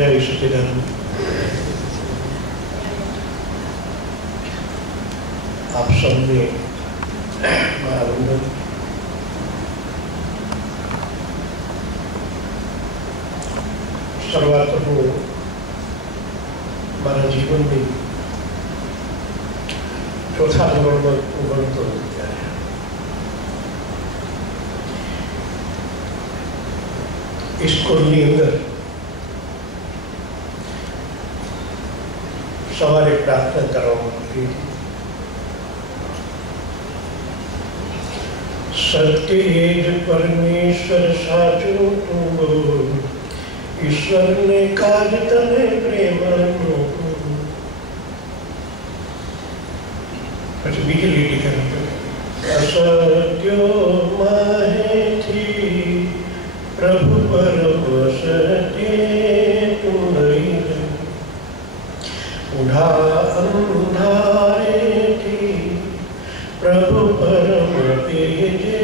જય સચિદાનંદ. આપ સૌને મારા વંદન. શરૂઆત હું મારા જીવનની ચોથા ધોરણમાં ભણતો ત્યારે સ્કૂલની અંદર સવારે પ્રાર્થના કરવામાં આવી હતી. સત્ય એ જ પરમેશ્વર સાચું તું બોલ, ઈશ્વરને કાજ તને પ્રેમનો. પછી બીજી લીટી કરી, અસત્યો માહેથી પ્રભુ પરમ સત્ય તું નહીં. ઉઠા અંધારેથી પ્રભુ પરમ તેજે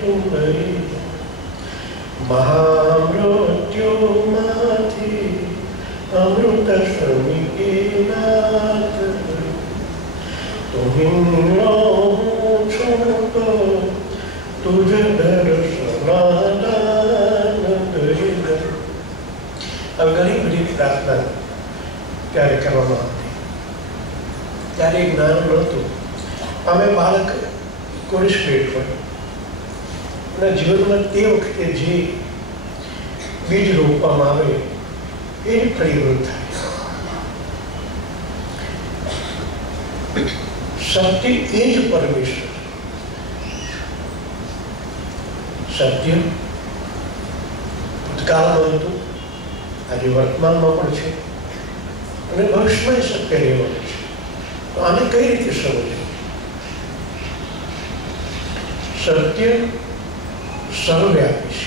તું નહીં. મહામૃત્યુમાંથી અમૃત શ્રમિકે નાથ. તુહિનો હું છું તો તુજ દર્શનાદાન દઈ. ઘણી બધી પ્રાર્થના ત્યારે કરવામાં આવતી. ત્યારે જ્ઞાન નહોતું. અમે બાળક કોઈ સ્પીડ હોય અને જીવનમાં તે વખતે જે બીજ રોપવામાં આવે એ જ ફળીભૂત થાય. સત્ય એ જ પરમેશ્વર. સત્ય ભૂતકાળમાં હતું, આજે વર્તમાનમાં પણ છે અને ભવિષ્યમાં સત્ય રહેવાનું છે. તો આને કઈ રીતે સમજવું? સત્ય સર્વવ્યાપી છે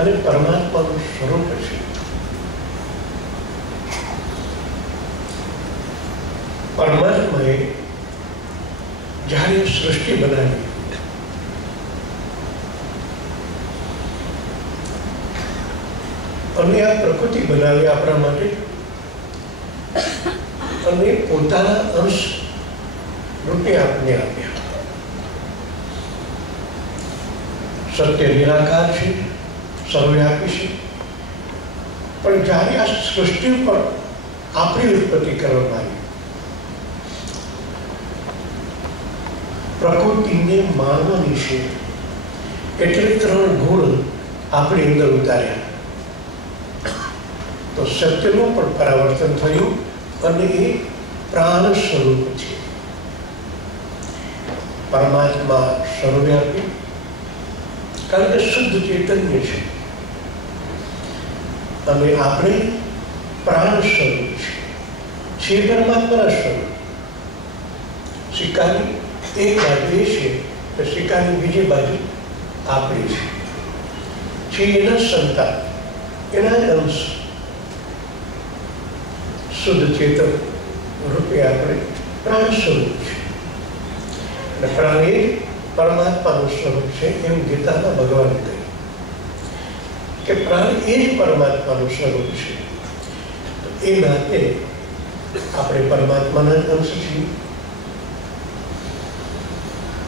અને પરમાત્માનું સ્વરૂપ છે. પરમાત્માએ જ્યારે સૃષ્ટિ બનાવી અને આ પ્રકૃતિ બનાવી આપણા માટે અને પોતાના અંશ રૂપે આપને આપ્યા. સત્ય નિરાકાર છે, સર્વવ્યાપી છે, પણ જ્યારે આ સૃષ્ટિ પર આપણી ઉત્પત્તિ કરવામાં આવી, પ્રકૃતિને માનવાની છે એટલે 3 ગુણ આપણી અંદર ઉતાર્યા. તો સત્યનું પણ પરાવર્તન થયું અને એ પ્રાણ સ્વરૂપ છે. પરમાત્મા સર્વવ્યાપી કારણ કે શુદ્ધ ચૈતન્ય છે અને આપણે પ્રાણ સ્વરૂપ છે પરમાત્માના સ્વરૂપ. સિક્કાની એક બાજુ એ છે તો સિક્કાની બીજી બાજુ આપણી છે. એના સંતાન, એના અંશ, શુદ્ધ ચેતન રૂપે આપણે પ્રાણ સ્વરૂપ છે અને પ્રાણ એ પરમાત્માનું સ્વરૂપ છે. એમ ગીતાના ભગવાન કહ્યું કે પ્રાણ એ જ પરમાત્માનું સ્વરૂપ છે. એ નાતે આપણે પરમાત્માના જ અંશ છીએ.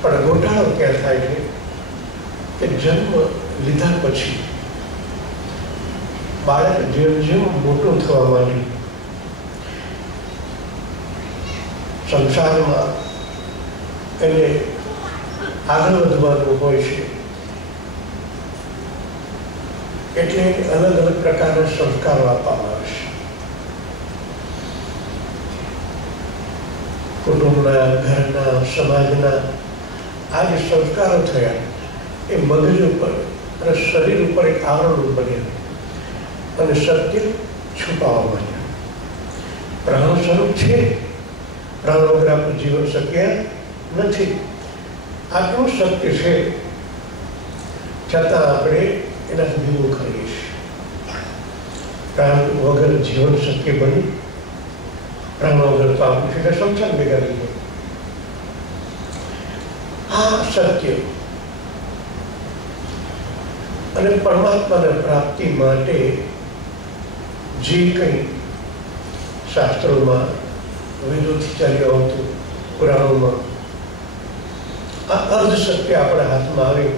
પણ ગોટાળો ક્યાં થાય છે કે જન્મ લીધા પછી બાળક જેમ જેમ મોટું થવા માંડ્યું, સંસારમાં એને આગળ વધવાનું હોય છે એટલે અલગ અલગ પ્રકારના સંસ્કારો આપવામાં આવે છે. કુટુંબના, ઘરના, સમાજના આ જે સંસ્કારો થયા એ મગજ ઉપર અને શરીર ઉપર એક આવરણ બન્યા અને સત્ય છુપાવવા માંડ્યા. પ્રાણ સ્વરૂપ છે, પ્રાણ વગર આપણું જીવન શક્ય નથી. આટલું સત્ય છે, છતાં આપણે એનાથી વિમુખ કરીએ છીએ. પ્રાણ વગર જીવન શક્ય બન્યું, પ્રાણ વગર તો આપણું છે સંસાર ભેગા લીધો. આ સત્ય અને પરમાત્માની પ્રાપ્તિ માટે જે કંઈ શાસ્ત્રોમાં વેદોથી ચાલ્યું આવતું, પુરાણોમાં, આ અર્ધ સત્ય આપણા હાથમાં આવ્યું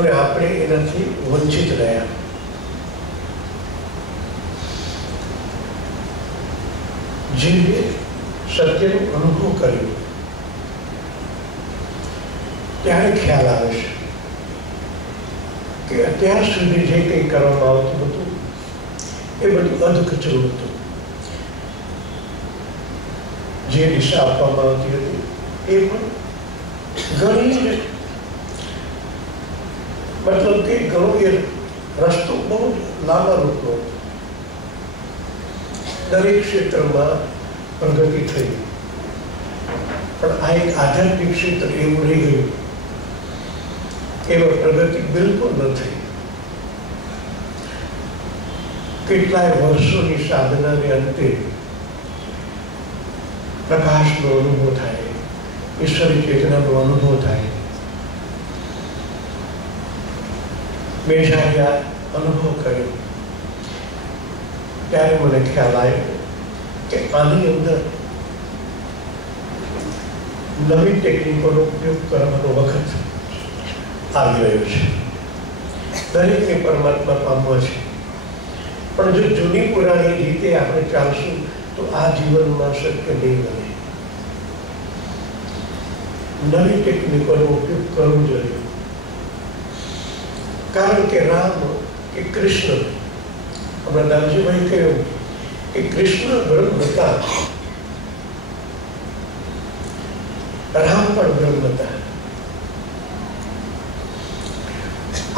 અને આપણે એનાથી વંચિત રહ્યા. જે સત્યનો અનુભવ કર્યો ત્યારે ખ્યાલ આવે છે કે અત્યાર સુધી જે કંઈ કરવામાં આવતું હતું એ બધું અધકચરું હતું. જે દિશા આપવામાં આવતી હતી એ પણ ઘણી, મતલબ કે ઘણો એ રસ્તો બહુ લાંબા રૂપનો હતો. દરેક ક્ષેત્રમાં પ્રગતિ થઈ, પણ આ એક આધ્યાત્મિક ક્ષેત્ર એવું રહી ગયું, એમાં પ્રગતિ બિલકુલ ન થઈ. કેટલાય વર્ષોની સાધનાને અંતે પ્રકાશનો અનુભવ થાય, ઈશ્વરી ચેતનાનો અનુભવ થાય. મેં જ્યારે અનુભવ કર્યો ત્યારે મને ખ્યાલ આવ્યો કે આની અંદર નવી ટેકનિકોનો ઉપયોગ કરવાનો વખત આવી રહ્યો છે. દરેકને પરમાત્મા પામવો છે, પણ જો જૂની પુરાણી રીતે આપણે ચાલશું તો આ જીવનમાં શક્ય નહીં બને. નવી ટેકનિકોનો ઉપયોગ કરવો જોઈએ, કારણ કે રામ કે કૃષ્ણ, હમણાં દામજીભાઈ કહ્યું કે કૃષ્ણ બ્રહ્મ હતા, રામ પણ બ્રહ્મ હતા.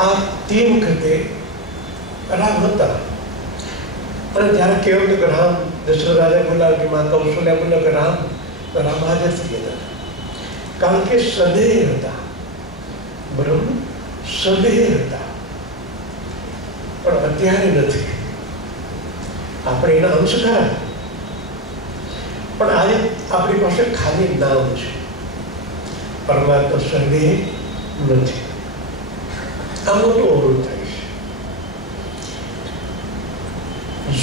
આ તે વખતે રામ હતા અને ત્યારે કહેવું કે રામ, દશરથ રાજા બોલાવ કે માં કૌશલ્યા બોલાવ કે રામ, તો રામ હાજર થઈ ગયા, કારણ કે સદેહ હતા, બ્રહ્મ સદેહ હતા. પણ અત્યારે નથી. આપણે એના અંશ ખરા, પણ આજે આપણી પાસે ખાલી નામ છે, પરમાત્મા સદેહ નથી. આ મોટો અવરોધ થાય છે.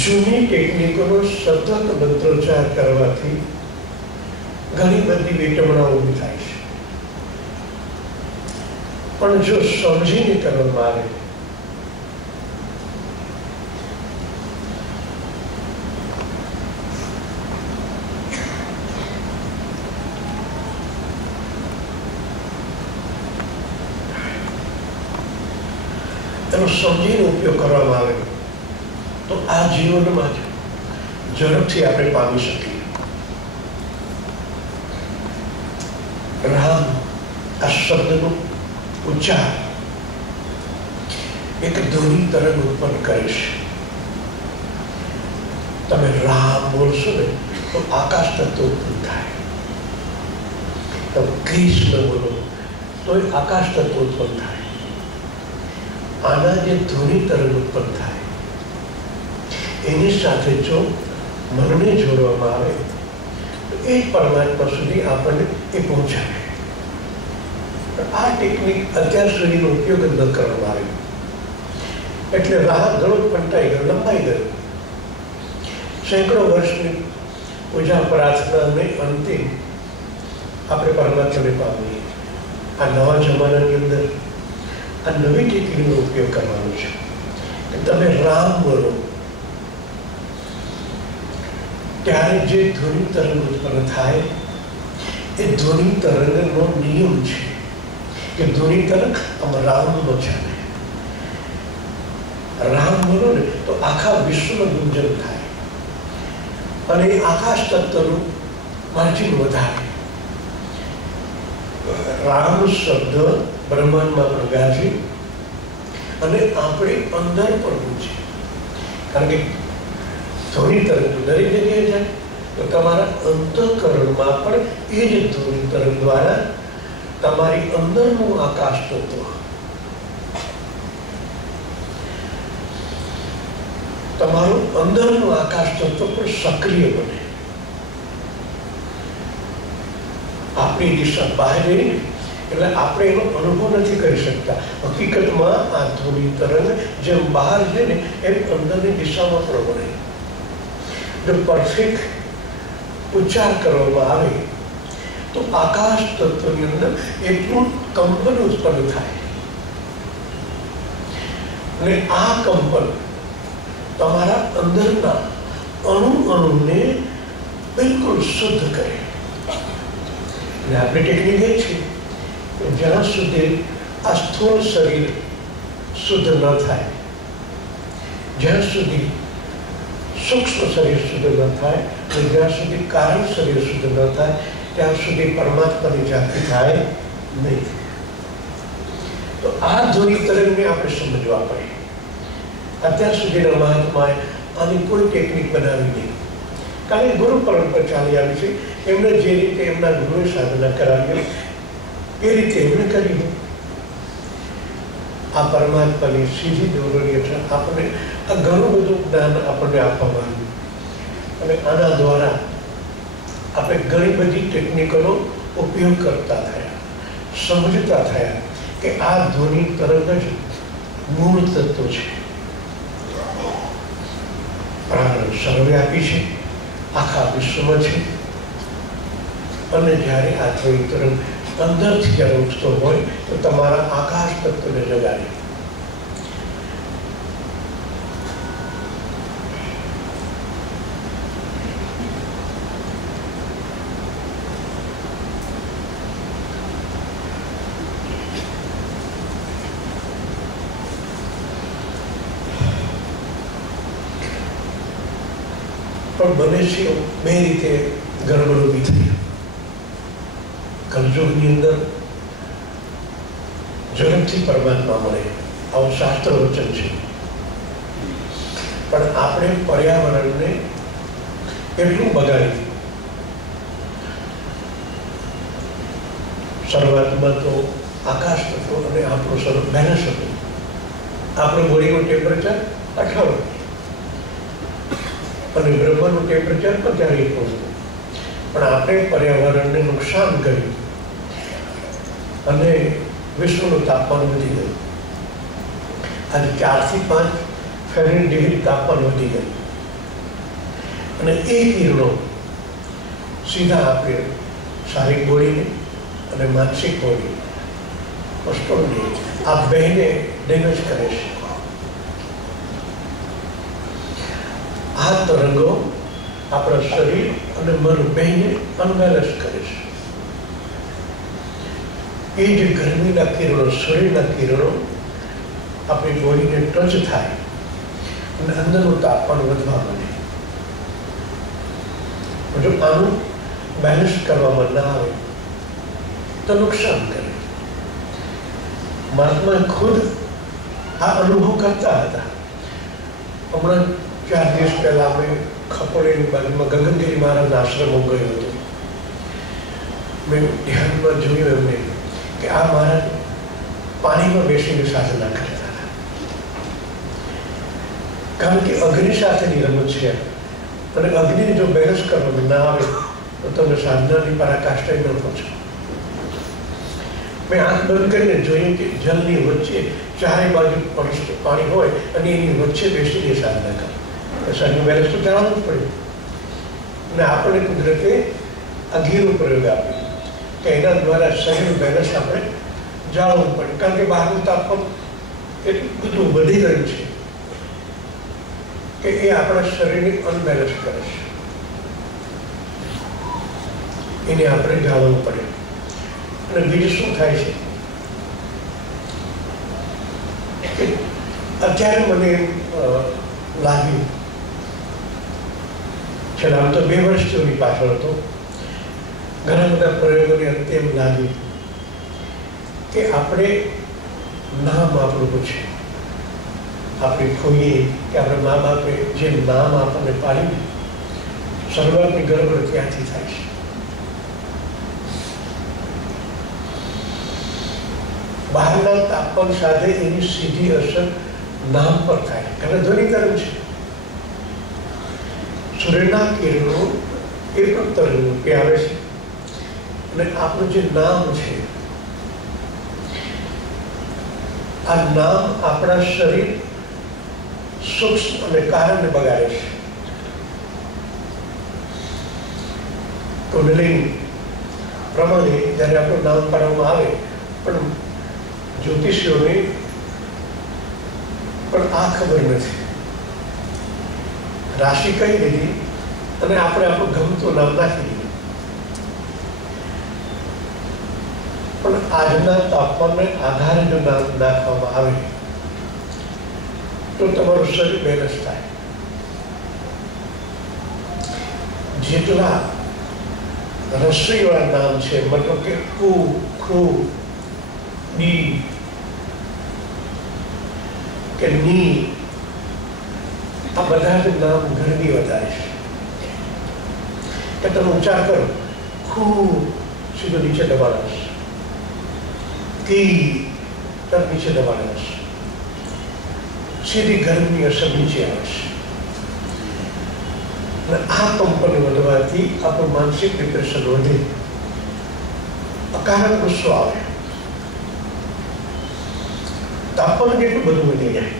જૂની ટેકનિકોનો સતત મંત્રોચ્ચાર કરવાથી ઘણી બધી વિટમણા ઊભી થાય છે, પણ જો સમજીને કરવામાં આવે એનો સમજીને ઉપયોગ કરવામાં આવે તો આ જીવનમાં ઝડપથી આપણે પામી શકીએ. રામ આ શબ્દનો ઉચ્ચાર એક ધ્વનિ તરંગ ઉત્પન્ન કરે છે. તમે રામ બોલશો ને તો આકાશ તત્વ ઉત્પન્ન થાય. તમે કૃષ્ણ બોલો તો આકાશ તત્વ ઉત્પન્ન થાય. આના જે ધ્વનિ તરંગ ઉત્પન્ન થાય એની સાથે જો મનને જોડવામાં આવે તો એ પરમાત્મા સુધી આપણને એ પહોંચાડે. આ ટેકનિક અત્યાર સુધીનો ઉપયોગ ન કરવામાં આવ્યો, એટલે રાહ ઘણો પંટાઈ ગયો, લંબાઈ ગયો. સેંકડો વર્ષની પૂજા પ્રાર્થનાને અંતે આપણે પરમાત્માને પામીએ. આ નવા જમાનાની અંદર આ નવી ટેકનિકનો ઉપયોગ કરવાનો છે. તમે રામ બોલો ત્યારે જે ધ્વનિ તરંગ ઉત્પન્ન થાય એ ધ્વનિ તરંગનો નિયમ છે કે ધ્વનિ તરંગ આમ રામનો ચાલે. રામ બોલો ને તો આખા વિશ્વમાં ગુંજન થાય અને એ આકાશ તત્વનું માર્જિન વધારે. રામ શબ્દ બ્રહ્માંડમાં પણ ગાજે અને આપણે અંદર પણ પૂછે, કારણ કે ધ્વનિ તરંગ દરેક જગ્યાએ જાય તો તમારા અંતઃકરણમાં પણ એ જ ધ્વનિ તરંગ દ્વારા તમારી અંદરનું આકાશ તત્વ, તમારું અંદરનું આકાશ તત્વ પણ સક્રિય બને. આપણી દિશા બહાર જઈને એટલે આપણે એનો અનુભવ નથી કરી શકતા. હકીકતમાં આ ધ્વનિ તરંગ જેમ બહાર છે ને એમ અંદરની દિશામાં પણ બને. જો પરફેક્ટ ઉચ્ચાર કરવામાં આવે તો આકાશ તત્વની અંદર એટલું કંપન ઉત્પન્ન થાય અને આ કંપન તમારા અંદરના અણુને બિલકુલ શુદ્ધ કરે. અને આપણી ટેકનિક એ છે કે જ્યાં સુધી આ સ્થૂળ શરીર શુદ્ધ ન થાય, જ્યાં સુધી સૂક્ષ્મ શરીર શુદ્ધ ન થાય અને જ્યાં સુધી કારણ શરીર શુદ્ધ ન થાય ત્યાં સુધી પરમાત્માની જાતિ થાય નહીં. તો આ ધ્વનિ તરંગને આપણે સમજવા પડે. અત્યાર સુધીના મહાત્માએ આની કોઈ ટેકનિક બનાવી નહીં, કારણ કે ગુરુ પરંપરા ચાલી આવી છે. એમને જે રીતે એમના ગુરુએ સાધના કરાવી એ રીતે એમણે કરી. આ પરમાત્માની સીધી દોરડી છે. આપણને આ ઘણું બધું જ્ઞાન આપણને આપવામાં આવ્યું અને આના દ્વારા આપણે ઘણી બધી ટેકનિકનો ઉપયોગ કરતા થયા, સમજતા થયા કે આ ધ્વનિ તરંગ જ મૂળ તત્વ છે. પ્રાણ સર્વવ્યાપી છે, આખા વિશ્વમાં છે. અને જ્યારે આ ધ્વનિ તરંગ અંદરથી જ્યારે ઉઠતો હોય તો તમારા આકાશ તત્વને જગાડે. પણ બને છે બે રીતે ગડબડ ઊભી થઈ. કલયુગની અંદર ઝડપથી પરમાત્મા મળે આવું શાસ્ત્ર વચન છે, પણ આપણે પર્યાવરણને એટલું બગાડી. શરૂઆતમાં તો આકાશ તત્વ અને આપણું સ્વરૂપ બેલેન્સ હતું. આપણું બોડીનું ટેમ્પરેચર 18 અને બ્રહ્મનું ટેમ્પરેચર 50 હતું. પણ આપણે પર્યાવરણને નુકસાન કર્યું અને વિશ્વનું તાપમાન વધી ગયું. આજે 4 થી 5 ફેરનહીટ તાપમાન વધી ગયું અને એ કિરણો સીધા આપણે શારીરિક બોડીને અને માનસિક બોડી આ બેને ડેમેજ કરે છે. આ તરંગો આપણા શરીર અને મન બેને અનબેલેન્સ કરે છે. એ જે ગરમીના કિરણો, સૂર્યના કિરણો આપણી બોડીને ટચ થાય અને અંદરનું તાપમાન વધવા માંડે. જો આનું બેલેન્સ કરવામાં ના આવે તો નુકસાન કરે. મહાત્મા ખુદ આ અનુભવ કરતા હતા. હમણાં 4 દિવસ પહેલા અમે ખપોડીની બાજુમાં ગગનગીરી મહારાજના આશ્રમમાં ગયો હતો. મેં ધ્યાનમાં જોયું એમને કે આ મહારાજ પાણીમાં બેસીને સાધના કરતા હતા. કારણ કે અગ્નિ સાથેની રમત છે અને અગ્નિને જો બેલેન્સ કરવામાં ના આવે તો તમે સાધનાની પરાકાષ્ઠાએ ન પહોંચો. મેં આંખ બંધ કરીને જોયું કે જલની વચ્ચે ચારે બાજુ પાણી હોય અને એની વચ્ચે બેસીને સાધના કરે. શરીરનું બેલેન્સ તો જાણવું જ પડે. અને આપણને કુદરતે અઘીરો પ્રયોગ આપ્યો કે એના દ્વારા શરીરનું બેલેન્સ આપણે જાળવવું પડે. કારણ કે બહારનું તાપમાન એટલું બધું વધી ગયું છે કે એ આપણા શરીરને અનબેલેન્સ કરે છે. એને આપણે જાળવવું પડે. અને બીજું શું થાય છે કે અત્યારે મને લાગ્યું, છેલ્લા આમ તો 2 વર્ષ સુધી પાછળ હતો, ઘણા બધા પ્રયોગોને અંતે એમ લાગ્યું કે આપણે નામ આપણું પૂછે, આપણી ખોઈએ કે આપણા મા બાપે જે નામ આપણને પાડ્યું, શરૂઆતની ગડબડ ત્યાંથી થાય છે. બહારના તાપમાન સાથે એની સીધી અસર નામ પર થાય. કારણ ધ્વનિકરણ છે. સૂર્યના કિરણો એ પણ તરંગ રૂપે આવે છે અને આપણું જે નામ છે, આ નામ આપણા શરીર સૂક્ષ્મ અને કારણને બગાડે છે. કુંડલિની પ્રમાણે જ્યારે આપણું નામ પાડવામાં આવે, પણ જ્યોતિષીઓને પણ આ ખબર નથી. રાશિ કઈ લીધી અને આપણે આપણું ગમતું નામ નાખી દીધું. પણ આજના તાપમાનને આધારે જો નામ નાખવામાં આવે તો તમારું શરીર બેલેન્સ થાય. જેટલા રસોઈવાળા નામ છે, મતલબ કે કુ, ખુ, ડી કે ની, આ બધા જ નામ ગરમી વધારે છે. કે તમે ઉચ્ચાર કરો, ખુ સીધો નીચે દબાણો, કી તર નીચે દબાણો, સીધી ગરમની અસર નીચે આવે છે. અને આ કંપન વધવાથી આપણું માનસિક ડિપ્રેશન વધે, અકારણ ગુસ્સો આવે, તાપમાન કેટલું બધું વધી જાય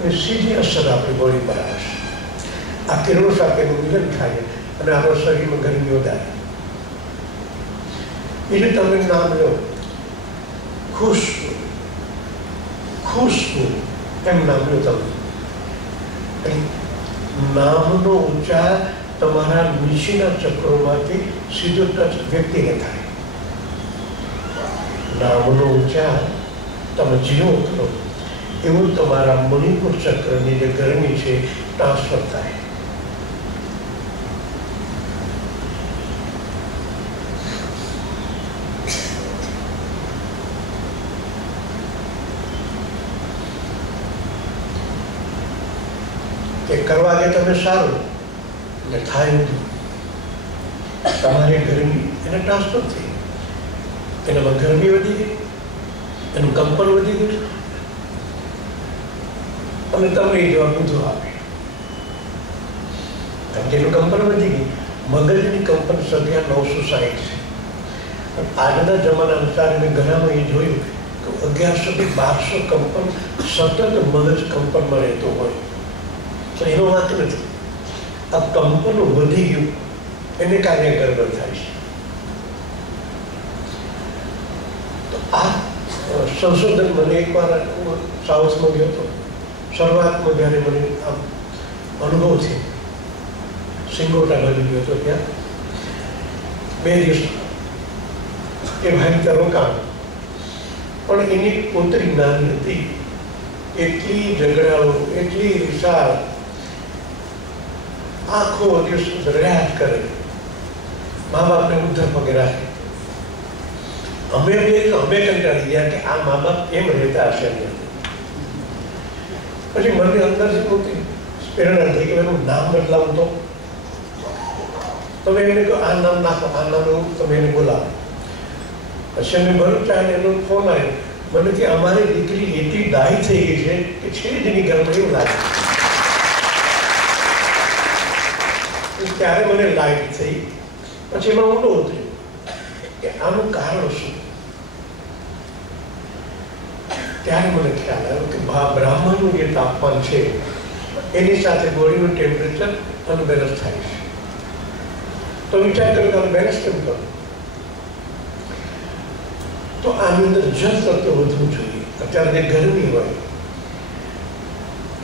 અને સીધી અસર આપણી બોડી પર આવે છે. આ કિરણો સાથેનું મિલન થાય અને આપણા શરીરમાં ગરમી વધારે. એટલે તમે નામ લો, ખુશ્બુ, ખુશ્બુ એમ નામ લો તમે. નામનો ઉચ્ચાર તમારા નીચેના ચક્રોમાંથી સીધો ટચ વ્યક્તિને થાય. નામનો ઉચ્ચાર તમે જીવો કરો એવું તમારા મણિપુર ચક્રની જે ગરમી છે ટ્રાન્સફર થાય. એ કરવા દે તમે સારું એટલે થાય નથી. તમારી ગરમી એને ટ્રાન્સફર થઈ, એનામાં ગરમી વધી ગઈ, એનું કંપન વધી ગયું અને તમે એ જવાબ ઊંધો આપે. કારણ કે એનું કંપન વધી ગયું. મગજની કંપન સંખ્યા 960 છે. આજના જમાના અનુસાર મેં ઘણામાં એ જોયું કે 1100 થી 1200 કંપન સતત મગજ કંપનમાં રહેતો હોય. તો એનો વાંક નથી. આ કંપન વધી ગયું એને કારણે ગરબડ થાય છે. તો આ સંશોધન મને એકવાર સાઉથમાં ગયો હતો. શરૂઆતમાં જ્યારે મને આમ અનુભવ છે, સિંગોટા બાજુ ગયો હતો. ત્યાં 2 દિવસ એ ભાઈ ત્યાં રોકાણ, પણ એની પુત્રી નાની હતી. એટલી ઝઘડાઓ, એટલી વિશાળ, આખો દિવસ રહ્યા કરે, મા બાપને ઉદ્ધર પગે રાખે. અમે કંટાળી ગયા કે આ મા બાપ કેમ રહેતા હશે. પછી મને અંદરથી પોતી પ્રેરણા થઈ કે એનું નામ બદલાવું તો તમે એને કહો આ નામ નાખો, આ નામ તમે એને બોલાવો. પછી અમે ભરૂચ આવીને એનો ફોન આવ્યો મને કે અમારી દીકરી એટલી ડાહી થઈ ગઈ છે કે છેલ્લી દિની ઘરમાં એવું લાગે. ત્યારે મને લાઈટ થઈ. પછી એમાં ઊંડો ઉતર્યો કે આનું કારણ શું. ત્યારે મને ખ્યાલ આવ્યો કે બ્રાહ્મણનું જે તાપમાન છે એની સાથે બોડીનું ટેમ્પરેચર અનબેલેન્સ થાય છે. તો વિચાર કરો તમે બેલેન્સ કેમ કરો. તો આની અંદર જળ તત્વ વધવું જોઈએ. અત્યારે જે ગરમી હોય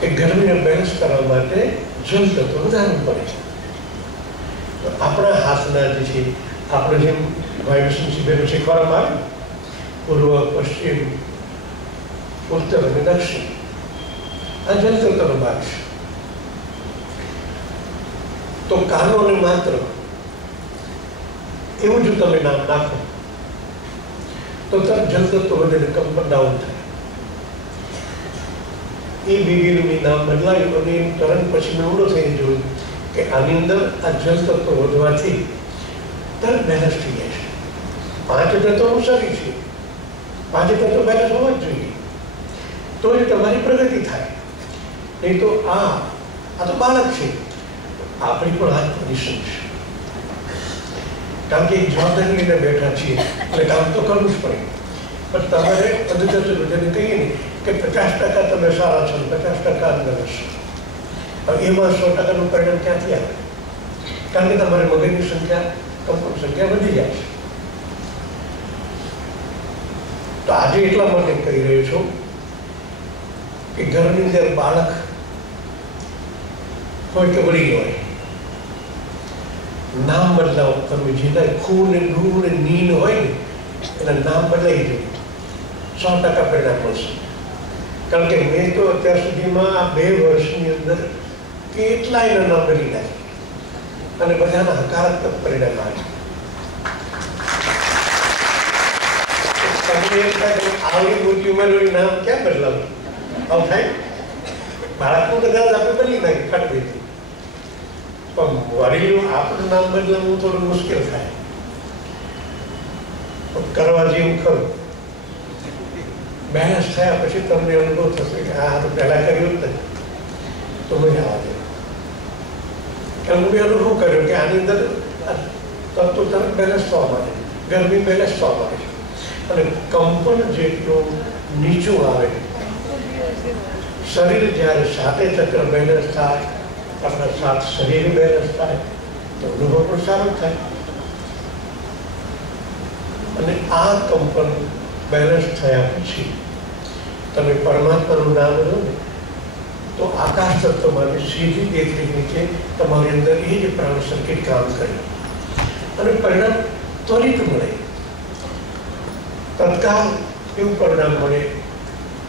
એ ગરમીને બેલેન્સ કરવા માટે જળ તત્વ વધારવું પડે છે. તો આપણા હાથના જે છે, આપણે જેમ વાઇબ્રેશન શિબિરનું શીખવાડવામાં આવ્યું, પૂર્વ, પશ્ચિમ, ઉત્તર અને દક્ષિણ, આ જળ તત્વનો ભાગ છે. તો કાનો અને માત્ર એવું જો તમે નામ નાખો તો તરત જળ તત્વ વધીને કંપન ડાઉન થાય. એ બીબીનું નામ બદલાયું અને એનું તરંગ પછી મેં ઊંડો થઈને જોયું કે આની અંદર આ જળ તત્વ વધવાથી તરત બેલેન્સ થઈ જાય છે. 5 તત્વનું શરીર છે આજે તો બેલેન્સ હોવા જ જોઈએ, તો જ તમારી પ્રગતિ થાય. નહીં તો આ તો બાળક છે, આપણી પણ આ પોઝિશન છે. કારણ કે એક જવાબદારી લઈને બેઠા છીએ એટલે કામ તો કરવું જ પડે. પણ તમારે જેને કહીએ ને કે 50% તમે સારા છો, 50% અંદર હશે. હવે એમાં 100%નું પરિણામ ક્યાંથી આવે? કારણ કે તમારે મગજની સંખ્યા, કંપન સંખ્યા વધી જાય છે. તો આજે એટલા માટે કહી રહ્યો છું કે ઘરની અંદર બાળક હોય કે વડીલ હોય, નામ બદલાવો. તમે જેના ખૂન ને ડૂ ને નીન હોય ને એના નામ બદલાઈ જાય, 100% પરિણામ મળશે. કારણ કે મેં તો અત્યાર સુધીમાં આ 2 વર્ષની અંદર કેટલાય નામ બદલી નાખ્યા અને બધાના હકારાત્મક પરિણામ આવ્યા. તમને એમ થાય આવડી મોટી ઉંમરે નામ ક્યાં બદલાવું? આવું થાય? બાળકનું કદાચ આપણે બદલી નાખી કાઢી દીધું, પણ વડીલું આપણું નામ બદલાવવું થોડું મુશ્કેલ થાય. કરવા જેવું ખરું. બેલેન્સ થયા પછી તમને અનુભવ થશે કે આ તો પહેલાં કર્યું જ નથી, તો મજા આવે. કારણ મેં અનુભવ કર્યો કે આની અંદર તત્વ તરફ બેલેન્સ થવા માટે, ગરમી બેલેન્સ થવા માટે છે. અને કંપન જેટલું નીચું આવે, શરીર જ્યારે સાતે ચક્ર બેલેન્સ થાય, આપણા સાત શરીર બેલેન્સ થાય તો અનુભવ પણ સારો થાય. અને આ કંપન બેલેન્સ થયા પછી તમે પરમાત્માનું નામ લો ને તો આકાશ તત્વમાંથી સીધી દેખરેખ નીચે તમારી અંદર એ જ પ્રાણ સર્કિટ કામ કરે અને પરિણામ ત્વરિત મળે. તત્કાલ એવું પરિણામ મળે,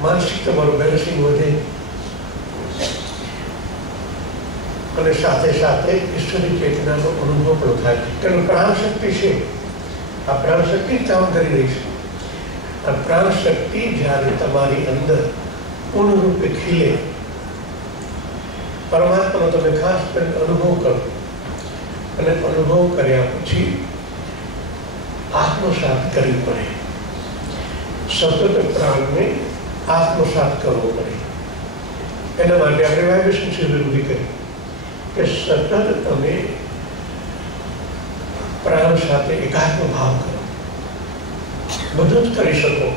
માનસિક તમારું બેલેન્સિંગ વધે અને સાથે સાથે ઈશ્વરની ચેતનાનો અનુભવ પણ થાય. કારણ પ્રાણ શક્તિ છે, આ પ્રાણ શક્તિ કામ કરી રહી છે. આ પ્રાણ શક્તિ જ્યારે તમારી અંદર પૂર્ણરૂપે ખીલે, પરમાત્માનો તમે ખાસ કરીને અનુભવ કરો અને અનુભવ કર્યા પછી આત્મસાત કરવી પડે. સતત પ્રાણને આત્મસાત કરવો પડે. એના માટે આપણે વાઇબ્રેશન શિબિર ઊભી કરી કે સતત તમે પ્રાણ સાથે એકાત્મ ભાવ કરો. બધું જ કરી શકો.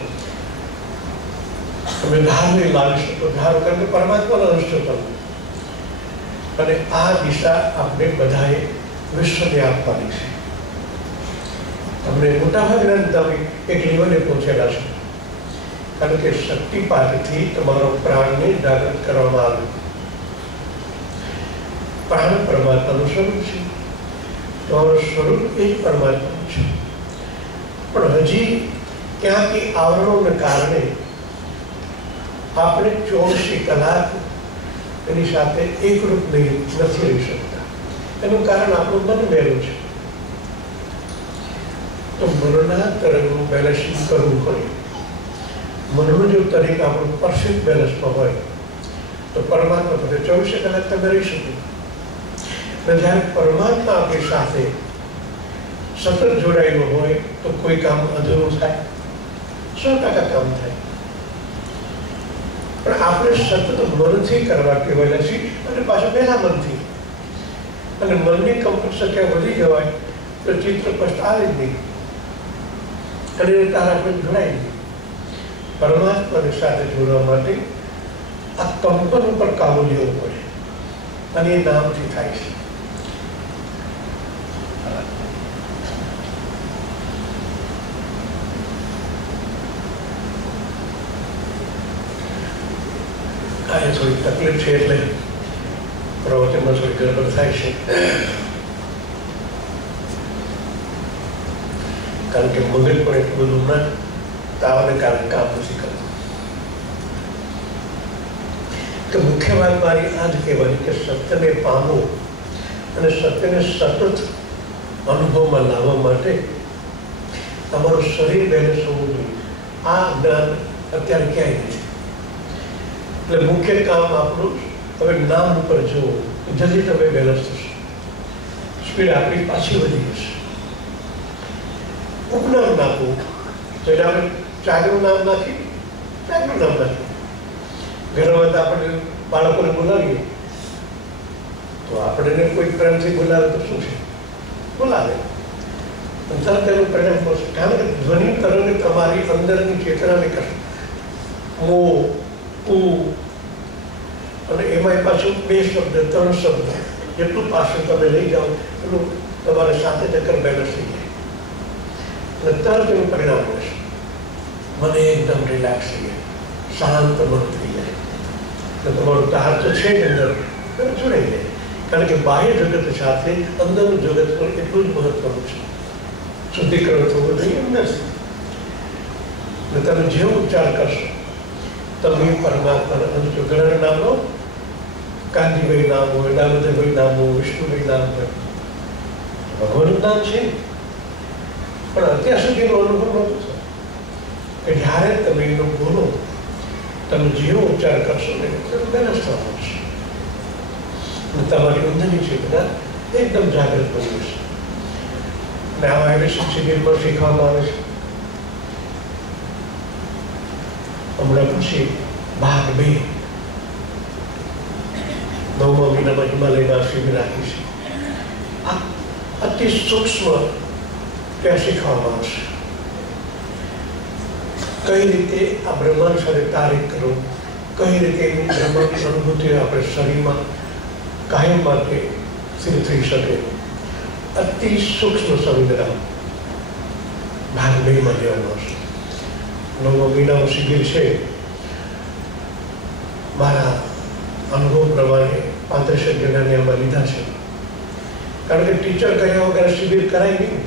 તમે ધાર નહીં લાવી શકો, ધારો કરીને પરમાત્માનો અંશ છો તમે. અને આ દિશા આપણે બધાએ વિશ્વને આપવાની છે. તમને મોટાભાગના તમે એક લેવલે પહોંચેલા છો, કારણ કે શક્તિપાતથી તમારો પ્રાણને જાગૃત કરવામાં આવ્યો. પ્રાણ પરમાત્માનું સ્વરૂપ છે, તમારું સ્વરૂપ એ જ પરમાત્માનું છે. પણ હજી ક્યાંથી આવરણોને કારણે આપણે 24 કલાક એની સાથે એકરૂપ નથી રહી શકતા. એનું કારણ આપણું મન બેલું છે. તો મનના તરંગનું બેલેન્સિંગ કરવું પડે. મનનું જો તરીકે આપણું પરફેક્ટ બેલેન્સમાં હોય તો પરમાત્મા સાથે 24 કલાક તમે રહી શકો. અને જ્યારે પરમાત્મા આપણી સાથે સતત જોડાયેલું હોય તો કોઈ કામ અધૂરું થાય, 100% કામ થાય. પણ આપણે સતત મનથી કરવા કહેવાયેલા છીએ અને પાછું પહેલા મનથી. અને મનની કંપન સંખ્યા વધી જવાય તો ચિત્ર સ્પષ્ટ આવે જ નહીં અને તારા આપણે જોડાય નહીં. પરમાત્માની સાથે જોડવા માટે આ કંપન ઉપર કાબુ લેવો પડે અને એ નામથી થાય છે. આ થોડી તકલીફ છે એટલે પ્રવચનમાં થોડી ગડબડ થાય છે, કારણ કે મગજ પણ એટલું બધું ના તાવને કારણે કામ નથી કરતું. તો મુખ્ય વાત મારી આ જ કહેવાની કે સત્યને પામવું અને સત્યને સતત અનુભવમાં લાવવા માટે તમારું શરીર બેલેન્સ હોવું જોઈએ. આ જ્ઞાન અત્યારે ક્યાંય નથી. એટલે મુખ્ય કામ આપણું હવે નામ ઉપર જુઓ, જલ્દી તમે બેલેન્સ થશે. સ્પીડ આપણી પાછી વધી જશે. ઉપનામ નાખવું તો એટલે આપણે ચાનું નામ નાખી, ચાનું નામ નાખી. ઘરમાં તો આપણે બાળકોને બોલાવીએ તો આપણે કોઈ પ્રેમથી બોલાવે તો શું છે, બોલાવે. તરત એનું પરિણામ મળશે. કારણ કે ધ્વનિ તરંગ તમારી અંદરની ચેતનાને કરશે. મો ઉ અને એમાં પાછું 2 શબ્દ 3 શબ્દ જેટલું પાસે તમે લઈ જાઓ એટલું તમારે સાથે ચક્કર બેલેન્સ થઈ જાય અને તરત એનું પરિણામ મળશે. મને એકદમ રિલેક્સ થઈ જાય, શાંત મન થઈ જાય. તો તમારું તાર તો છે જ અંદર જોડાઈ જાય. કારણ કે બાહ્ય જગત સાથે અંદરનું જગત પણ એટલું જ મહત્વનું છે. શુદ્ધિકરણ થવું જોઈએ અંદરથી. અને તમે જે ઉચ્ચાર કરશો તમે પરમાત્માના અંશ. ઘણા નામ લો, કાંતિભાઈ નામ હોય, દામોદરભાઈ નામ હોય, વિષ્ણુભાઈ નામ હોય, ભગવાનનું નામ છે. પણ અત્યાર સુધીનો અનુભવ નહોતો થયો કે જ્યારે તમે એનું બોલો, તમે જેવો ઉચ્ચાર કરશો ને બેલેન્સ થવા મળશે અને તમારી અંદરની ચેતના એકદમ જાગૃત બની જશે. અને આવા એડિશન શિબિરમાં શીખવામાં આવે છે. હમણાં પછી ભાગ 2 9મા મહિનામાં હિમાલયમાં શિબિર રાખી છે. આ અતિ સૂક્ષ્મ ત્યાં શીખવામાં આવશે. કઈ રીતે આ બ્રહ્માંડ સાથે તારીખ કરો, કઈ રીતે એની બ્રહ્માંડની અનુભૂતિ આપણે શરીરમાં કાયમ માટે સ્થિર થઈ શકે. અતિ સૂક્ષ્મ સંવેદના ભાગ 2માં લેવામાં આવશે. 9મા મહિનાનું શિબિર છે. મારા અનુભવ પ્રમાણે 35 જણાને આમાં લીધા છે. કારણ કે ટીચર કર્યા વગર શિબિર કરાય નહીં.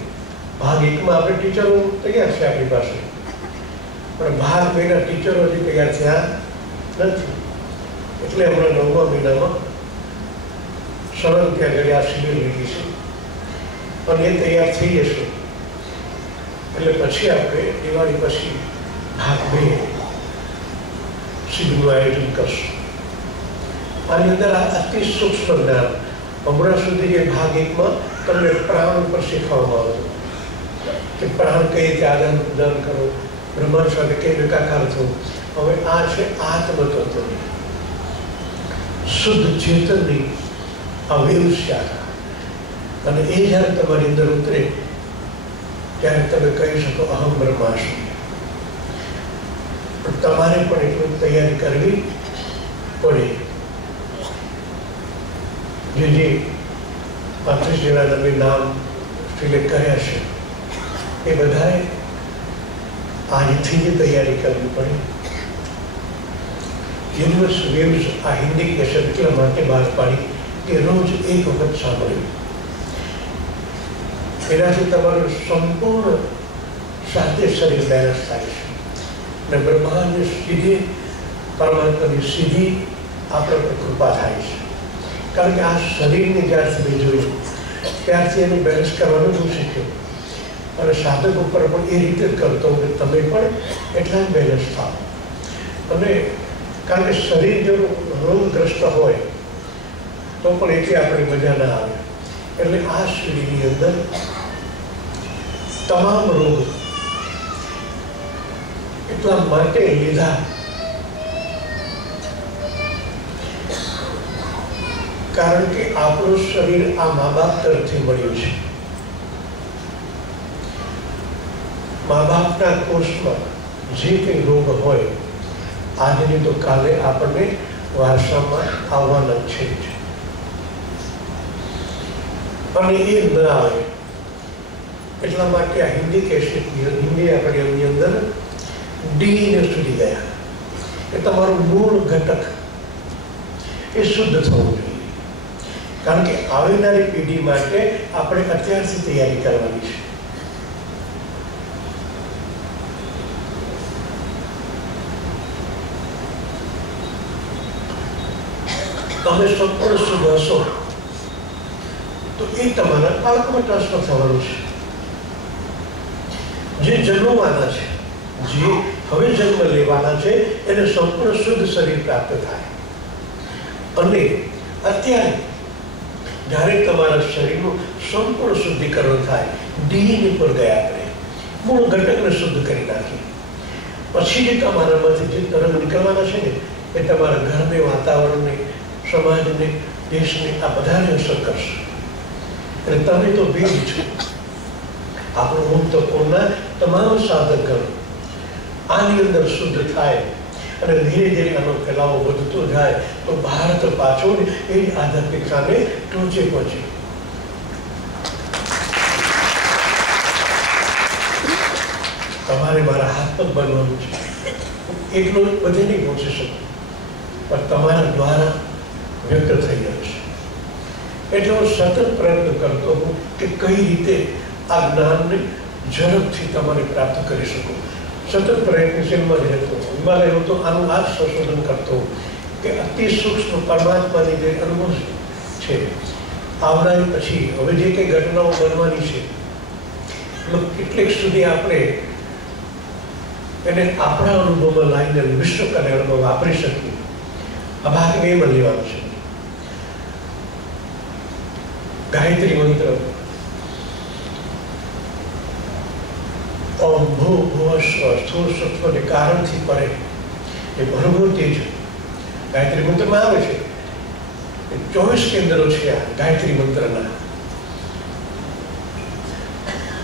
ભાગ 1માં આપણે ટીચરો તૈયાર છે આપણી પાસે, પણ ભાગ 2ના ટીચરો હજી તૈયાર થયા નથી. એટલે હમણાં 9મા મહિનામાં સરળ ત્યાં આગળ આ શિબિર લીધી છે અને એ તૈયાર થઈ જશે. એટલે પછી આપણે દિવાળી પછી ભાગ 2 શિબિરનું આયોજન કરશું. આની અંદર આ અતિ સૂક્ષ્મ જ્ઞાન હમણાં સુધી જે ભાગ 1માં તમને પ્રાણ ઉપર શીખવામાં આવતું કે પ્રાણ કઈ રીતે આદાન પ્રદાન કરો, બ્રહ્માંડ સાથે કેવી એકાકાર થવું. હવે આ છે આત્મતત્વની શુદ્ધ ચેતનની અવિવશ્યાતા. અને એ જ્યારે તમારી અંદર ઉતરે ત્યારે તમે કહી શકો અહમ બ્રહ્માસ્મિ. પણ તમારે પણ એટલું તૈયારી કરવી પડે. જે 35 જણાના મેં નામ સિલેક્ટ કર્યા છે એ બધાએ આજથી જ તૈયારી કરવી પડે. યુનિવર્સ વેવ્સ આ હિન્દી કેસેટ એટલા માટે બહાર પાડી કે રોજ એક વખત સાંભળ્યું. એનાથી તમારું સંપૂર્ણ સાથે શરીર બેલેન્સ થાય છે અને બ્રહ્માંડની સીધી પરમાત્માની સીધી આપણા પર કૃપા થાય છે. કારણ કે આ શરીરને જ્યારથી મેં જોયું ત્યારથી એનું બેલેન્સ કરવાનું હું શીખ્યું અને સાધક ઉપર પણ એ રીતે જ કરતો કે તમે પણ એટલા જ બેલેન્સ થાવ. અને કારણ કે શરીર જો રોગગ્રસ્ત હોય તો પણ એટલી આપણે મજા ના આવે. એટલે આ શરીરની અંદર તમામ રોગ એટલા માટે લીધા કારણ કે આપણું શરીર આ મા બાપ તરફથી મળ્યું છે. મા બાપના કોષમાં જે કંઈ રોગ હોય આજની તો કાલે આપણને વારસામાં આવવાના છે જ. અને એ ન આવે એટલા માટે આ હિન્દી કેસેટની હિન્દી આપણે એમની અંદર ડીને સુધી ગયા એ તમારું મૂળ ઘટક એ શુદ્ધ થવું જોઈએ. કારણ કે આવનારી પેઢી માટે આપણે અત્યારથી તૈયારી કરવાની છે. તમે સંપૂર્ણ શુદ્ધ હશો તો એ તમારા બાળકોમાં ટ્રાન્સફર થવાનું છે. જે જન્મવાના છે, જે હવે જન્મ લેવાના છે એને સંપૂર્ણ શુદ્ધ શરીર પ્રાપ્ત થાય. અને અત્યારે જ્યારે તમારા શરીરનું સંપૂર્ણ શુદ્ધિકરણ થાય, ડીએનએ પર ગયા આપણે મૂળ ઘટકને શુદ્ધ કરી નાખીએ પછી જે તમારામાંથી જે તરંગ નીકળવાના છે ને એ તમારા ઘરને, વાતાવરણને, સમાજને, દેશને આ બધાને અસર કરશે. એટલે તમે તો બીજ છો. આપણું મુક્ત કોણના તમામ સાધકો આની અંદર શુદ્ધ થાય અને ધીરે ધીરે આનો ફેલાવો વધતો જાય તો ભારત પાછો એ આધ્યાત્મિકતાને ટોચે પહોંચે. તમારે મારા હાથ પગ બનવાનું છે. એટલું બધે નહીં પહોંચી શકું, પણ તમારા દ્વારા વ્યક્ત થઈ રહ્યું છે. એટલે હું સતત પ્રયત્ન કરતો હું કે કઈ રીતે આ જ્ઞાનને ઝડપથી તમારે પ્રાપ્ત કરી શકું. સતત પ્રયત્નશીલમાં રહેતો હિમાલય હું તો આનું આ સંશોધન કરતો કે અતિ સૂક્ષ્મ પરમાત્માની જે અનુભવ છે આવનારી પછી હવે જે કંઈ ઘટનાઓ બનવાની છે કેટલીક સુધી આપણે એને આપણા અનુભવમાં લાવીને વિશ્વ કલ્યાણમાં વાપરી શકીએ. આ ભાગ એમાં લેવાનો છે. ગાયત્રી મંત્ર ઓમ ભૂ ભુવસ્વ સ્થૂળ સૂક્ષ્મ કારણથી પડે એ ભરભૂતિ છે. ગાયત્રી મંત્રમાં આવે છે 24 કેન્દ્રો છે આ ગાયત્રી મંત્રના.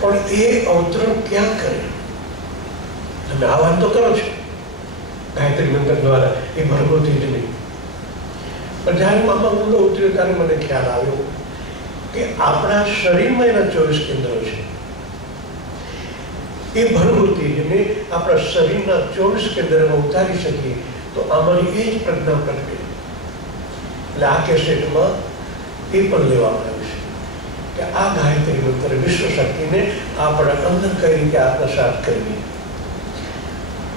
પણ એ અવતરણ ક્યાં કરે? તમે આહ્વાન તો કરો છો ગાયત્રી મંત્ર દ્વારા, એ ભરભૂતિ જ નહીં. પણ જ્યારે હું આમાં ઊંડો ઉતર્યો ત્યારે મને ખ્યાલ આવ્યો કે આપણા શરીરમાં એના 24 કેન્દ્રો છે. એ ભરભૂતિને આપણા શરીરના 24 કેન્દ્રમાં ઉતારી શકીએ તો અમારી એ જ પ્રજ્ઞા પ્રગટે. એટલે આ કેસેટમાં એ પણ લેવામાં આવ્યું છે કે આ ગાયત્રી મંત્ર વિશ્વ શક્તિને આપણા અંદર કઈ રીતે આત્મસાત કરવી.